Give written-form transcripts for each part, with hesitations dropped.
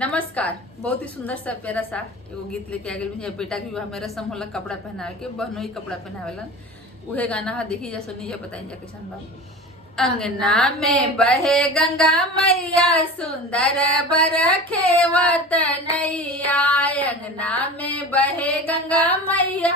नमस्कार। बहुत ही सुंदर सा प्यारा सा एगो गीत लेके आ गए मुझे। बेटा की विवाह में रस्म होला कपड़ा पहनावे के, बहनों ही कपड़ा पहनावेला। उहे गाना हा देखी जा, सुनी जा, बताई जा कैसन बा। अंगना में बहे गंगा मैया सुंदर बरखेवत नैया। अंगना में बहे गंगा मैया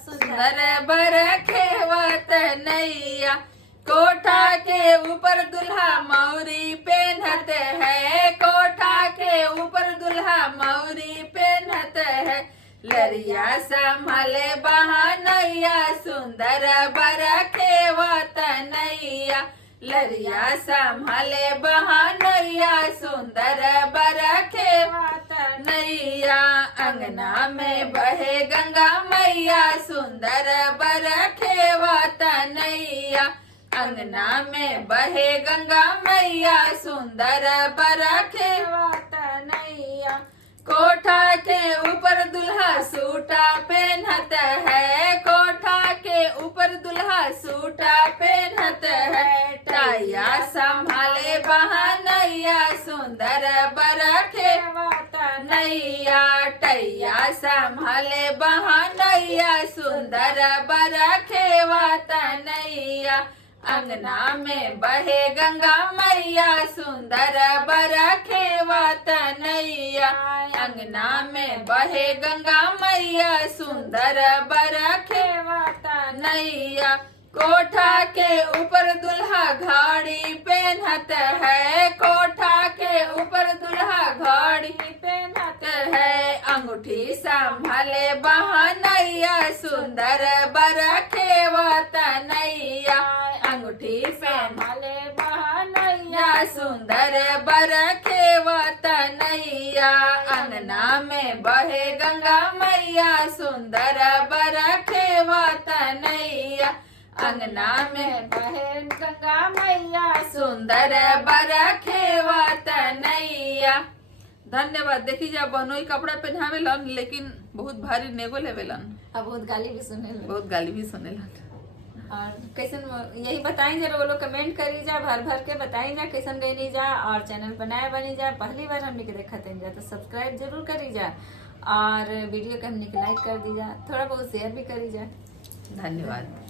सुंदर बरखेवत नैया। कोठा के ऊपर दुल्हा मौरी पहनत है, कोठा के ऊपर दुल्हा मौरी पहनत है। लरिया संभले बहनैया सुंदर बरखेवत नैया। लरिया संभले बहनैया सुंदर बरखेवत नैया। अंगना में बहे गंगा मैया सुंदर बरखेवत नैया। अंगना में बहे गंगा मैया सुंदर बरखेवत नैया। कोठा के ऊपर दुल्हा सूटा पहनत है, कोठा के ऊपर दुल्हा सूटा पहनत है। टाइया संभाले बहनैया सुंदर बरखेवत नैया। टैया संभाले बहनैया सुंदर बरखेवत नैया। अंगना में बहे गंगा मैया सुंदर बरखेवत नैया। अंगना में बहे गंगा मैया सुंदर बरखेवत नैया। कोठा के ऊपर दुल्हा घड़ी पहनत है, कोठा के ऊपर दुल्हा घड़ी पहनत है। अंगूठी संभले बहनैया सुंदर बरखेवत नैया। अंगूठी संभले बहनैया सुंदर बरखेवत नैया। अंगना में बहे गंगा मैया सुंदर बरखेवत नैया। अंगना में बहे गंगा मैया सुंदर बरखेवत नैया। धन्यवाद। देखी जा, बहनों ही कपड़ा पहनावेलन लेकिन बहुत भारी नेगो लेवेलन, बहुत गाली भी सुनेलन, बहुत गाली भी सुनेलन। और कैसन यही बताई जरा, वो लोग कमेंट करी जा, भर भर के बताई जा कैसन गई जा। और चैनल बनाए बनी जा, पहली बार हमने के देखा जा तो सब्सक्राइब जरूर करी जा। और वीडियो के हमने के लाइक कर दी जा, थोड़ा बहुत शेयर भी करी जा। धन्यवाद।